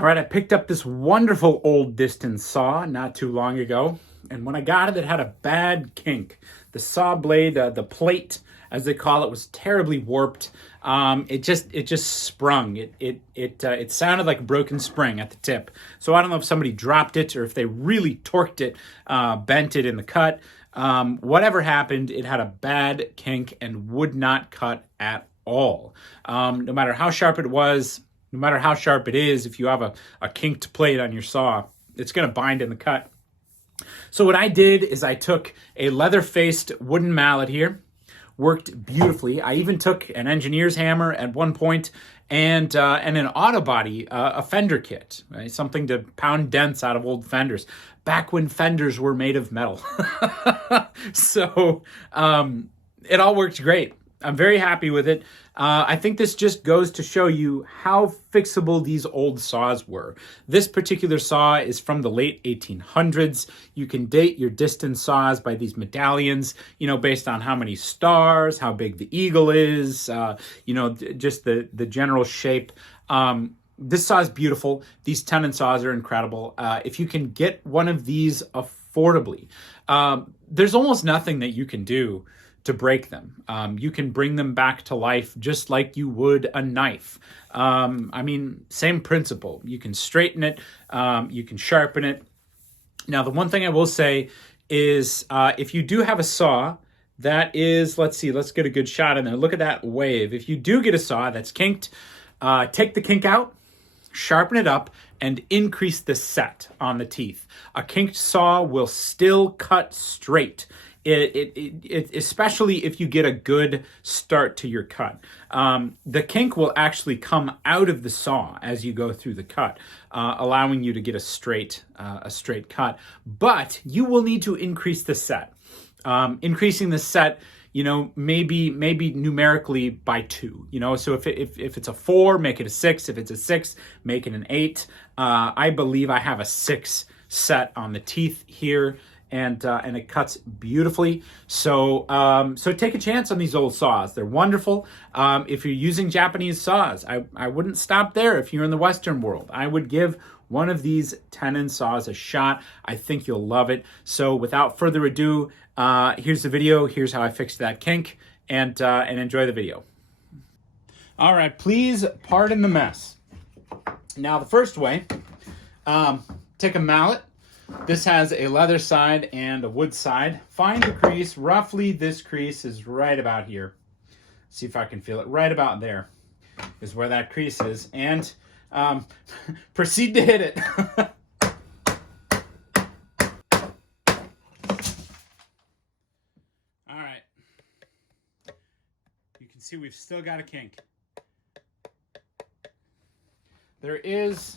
All right, I picked up this wonderful old Disston saw not too long ago, and when I got it had a bad kink. The saw blade, the plate, as they call it, was terribly warped. It just sprung. It sounded like a broken spring at the tip. So I don't know if somebody dropped it or if they really torqued it, bent it in the cut. Whatever happened, it had a bad kink and would not cut at all. No matter how sharp it was. No matter how sharp it is, if you have a kinked plate on your saw, it's going to bind in the cut. So what I did is I took a leather-faced wooden mallet here, worked beautifully. I even took an engineer's hammer at one point and an auto body, a fender kit, right? Something to pound dents out of old fenders, back when fenders were made of metal. So it all worked great. I'm very happy with it. I think this just goes to show you how fixable these old saws were. This particular saw is from the late 1800s. You can date your Disston saws by these medallions, based on how many stars, how big the eagle is, just the general shape. This saw is beautiful. These tenon saws are incredible. If you can get one of these affordably, there's almost nothing that you can do to break them. You can bring them back to life just like you would a knife. Same principle. You can straighten it, you can sharpen it. Now, the one thing I will say is if you do have a saw that is, let's get a good shot in there. Look at that wave. If you do get a saw that's kinked, take the kink out, sharpen it up, and increase the set on the teeth. A kinked saw will still cut straight. It especially if you get a good start to your cut. The kink will actually come out of the saw as you go through the cut, allowing you to get a straight cut. But you will need to increase the set. Increasing the set, maybe numerically by 2. So if it's a 4, make it a 6. If it's a 6, make it an 8. I believe I have a 6 set on the teeth here. And it cuts beautifully. So take a chance on these old saws. They're wonderful. If you're using Japanese saws, I wouldn't stop there. If you're in the Western world, I would give one of these tenon saws a shot. I think you'll love it. So without further ado, here's the video. Here's how I fixed that kink, and enjoy the video. All right, please pardon the mess. Now the first way, take a mallet. This has a leather side and a wood side. Find the crease. Roughly this crease is right about here. See if I can feel it. Right about there is where that crease is. And proceed to hit it. All right. You can see we've still got a kink. There is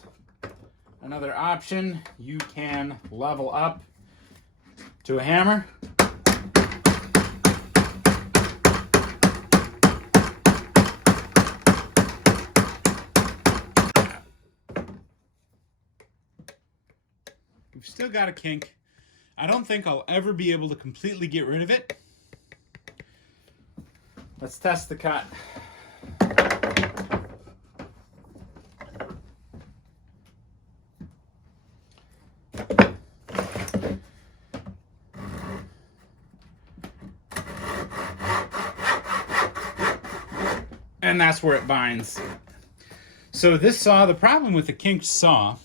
another option. You can level up to a hammer. We've still got a kink. I don't think I'll ever be able to completely get rid of it. Let's test the cut. And that's where it binds. So this saw, the problem with the kinked saw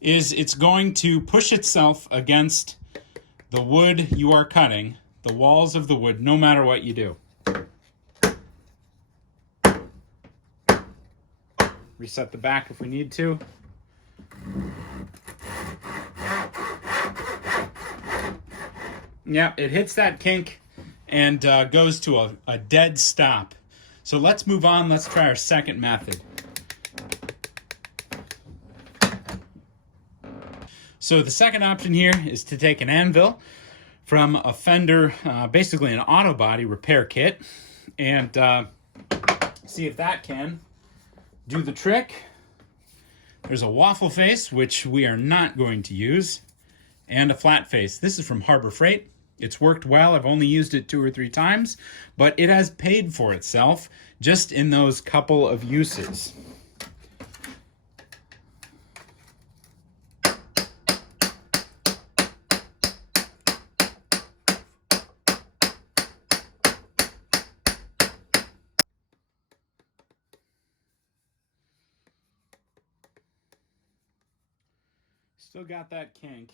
is it's going to push itself against the wood you are cutting, the walls of the wood, no matter what you do. Reset the back if we need to. Yeah, it hits that kink and goes to a dead stop. So let's move on. Let's try our second method. So the second option here is to take an anvil from a fender, basically an auto body repair kit, and see if that can do the trick. There's a waffle face, which we are not going to use, and a flat face. This is from Harbor Freight. It's worked well. I've only used it 2 or 3 times, but it has paid for itself just in those couple of uses. Still got that kink.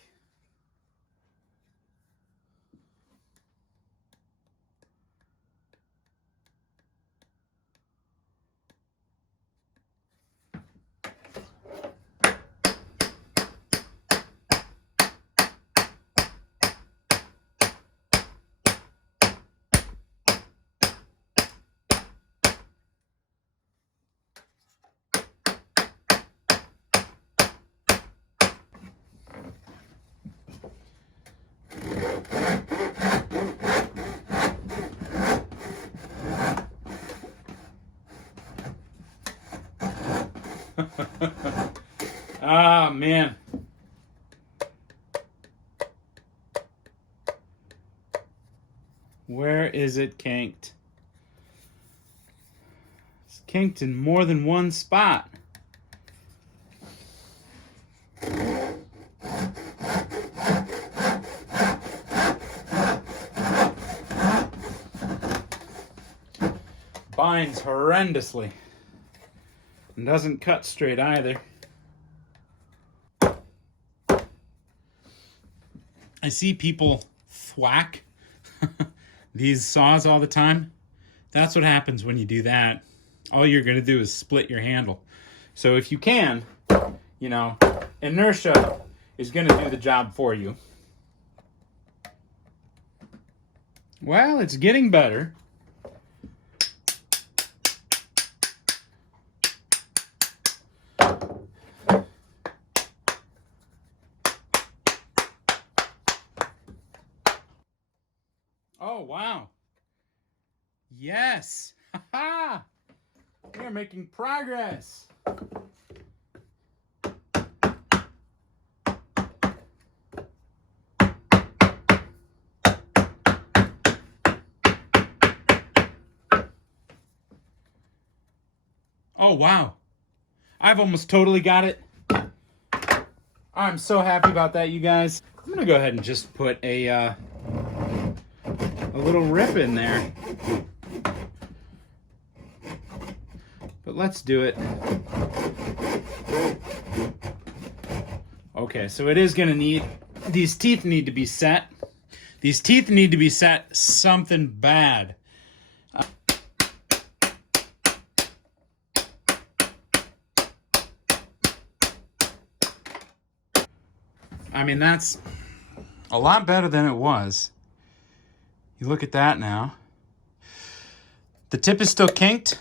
Ah, man. Where is it kinked? It's kinked in more than one spot. Binds horrendously. And doesn't cut straight either. I see people thwack these saws all the time. That's what happens when you do that. All you're going to do is split your handle. So if you can, you know, inertia is going to do the job for you. Well, it's getting better. Oh, wow. Yes. Ha-ha. We are making progress. Oh, wow. I've almost totally got it. I'm so happy about that, you guys. I'm going to go ahead and just put a little rip in there. But let's do it. Okay, so it is going to need, these teeth need to be set. These teeth need to be set something bad. I mean, that's a lot better than it was. You look at that now. The tip is still kinked.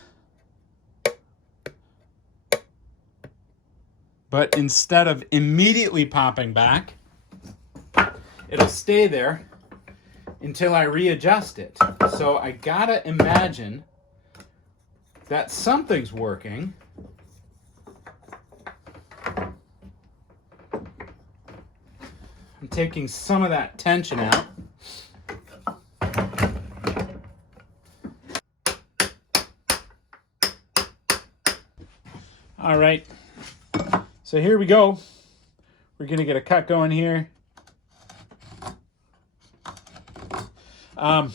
But instead of immediately popping back, it'll stay there until I readjust it. So I gotta imagine that something's working. I'm taking some of that tension out. All right, so here we go. We're gonna get a cut going here. I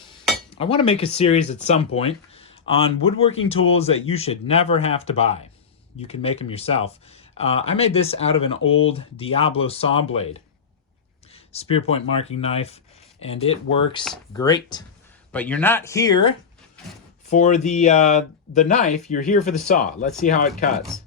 want to make a series at some point on woodworking tools that you should never have to buy. You can make them yourself. I made this out of an old Diablo saw blade, spear point marking knife, and it works great. But you're not here for the knife, you're here for the saw. Let's see how it cuts.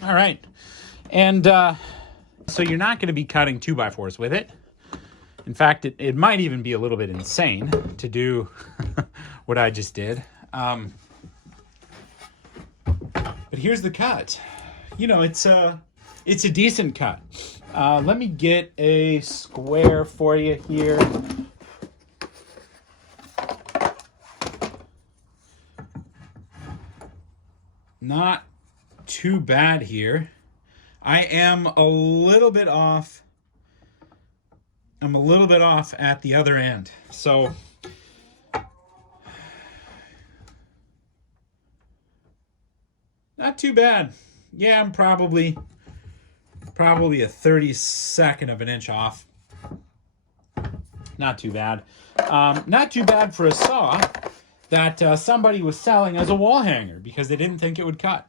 All right, and so you're not going to be cutting 2x4s with it. In fact, it might even be a little bit insane to do what I just did. But here's the cut. You know, it's a decent cut. Let me get a square for you here. Not too bad here. I am a little bit off I'm a little bit off at the other end. So not too bad. Yeah, I'm probably a 32nd of an inch off. Not too bad. Not too bad for a saw that somebody was selling as a wall hanger because they didn't think it would cut.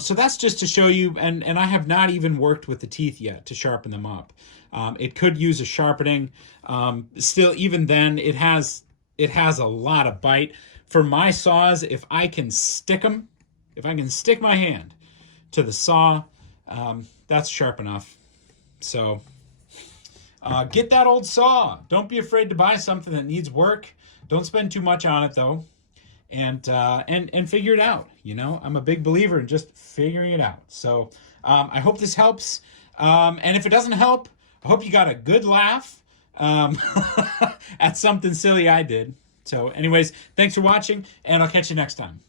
So that's just to show you, and I have not even worked with the teeth yet to sharpen them up. It could use a sharpening. Still, even then, it has a lot of bite. For my saws, if I can stick them, if I can stick my hand to the saw, that's sharp enough. So get that old saw. Don't be afraid to buy something that needs work. Don't spend too much on it, though. And figure it out. You know, I'm a big believer in just figuring it out. So I hope this helps. And if it doesn't help, I hope you got a good laugh at something silly I did. So anyways, thanks for watching, and I'll catch you next time.